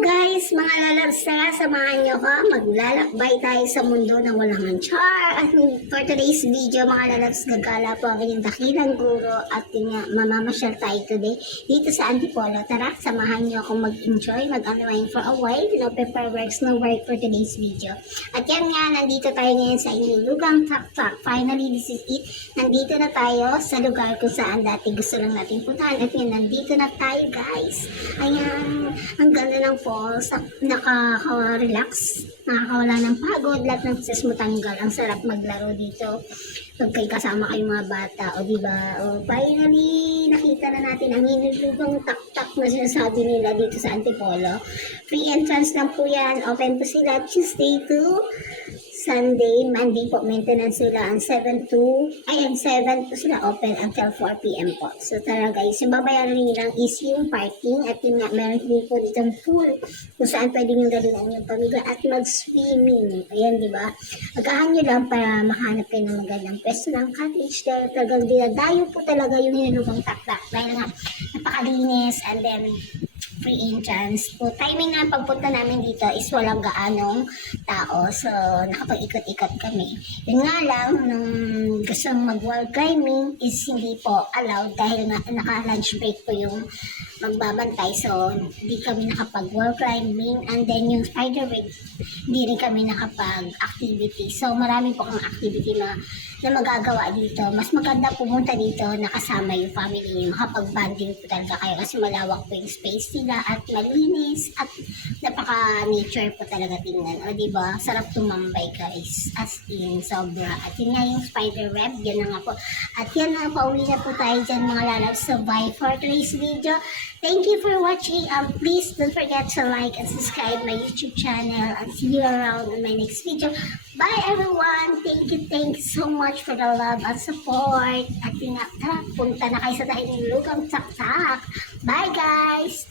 Guys, mga lalabs na samahan nyo ko. Maglalakbay tayo sa mundo ng walang char. At for today's video, mga lalabs, gagala po ang inyong dakilang guro at mamamasyal tayo today dito sa Antipolo. Tara, samahan nyo akong mag-enjoy, mag-unwind for a while. No paper works, no work for today's video. At yan nga, nandito tayo ngayon sa inyong lugang tak-tak. Finally, this is it. Nandito na tayo sa lugar kung saan dati gusto lang natin puntahan. At yan, nandito na tayo, guys. Ayan, ang ganda ng falls, nakaka-relax, nakakawala ng pagod, lahat ng stress mo tanggal. Ang sarap maglaro dito pag kayo kasama kayong mga bata, o diba? O finally, nakita na natin ang hinulugang tak-tak na sinasabi nila dito sa Antipolo. Free entrance lang po yan, open po sila Tuesday to Sunday, Monday po, maintenance sila ang 7 po sila open until 4 p.m. po. So tara guys, yung babayaran nilang is yung parking at yun nga, meron din po ditong pool kung saan pwede nyo galingan yung pamilya at mag-swimming. Ayan, di ba? Agahan nyo lang para makahanap kayo ng magandang pwesto ng cottage there. Talagang dinadayo po talaga yung hinulugang tak-tak dahil nga napakalinis and then free entrance po. Timing na pagpunta namin dito is walang gaanong tao. So, nakapag-ikot-ikot kami. Yun nga lang, nung gusto mag-wall climbing is hindi po allowed dahil naka-lunch break po yung magbabantay. So, hindi kami nakapag-wall climbing and then yung spider web, hindi rin kami nakapag-activity. So, marami po kang activity na magagawa dito. Mas maganda pumunta dito nakasama yung family niyo. Makapag-banding po talaga kayo kasi malawak po yung space nila at malinis at napaka-nature po talaga tingnan. O diba? Sarap tumambay guys. As in, sobra. At yun nga yung spider web. Yan na nga po. At yan na, pauwi na po tayo dyan mga lalabs. So bye for today's video. Thank you for watching. Please don't forget to like and subscribe my YouTube channel and see you around in my next video. Bye everyone! Thank you so much for the love and support. At yun nga, punta na kayo sa dahil lugang tak-tak. Bye guys!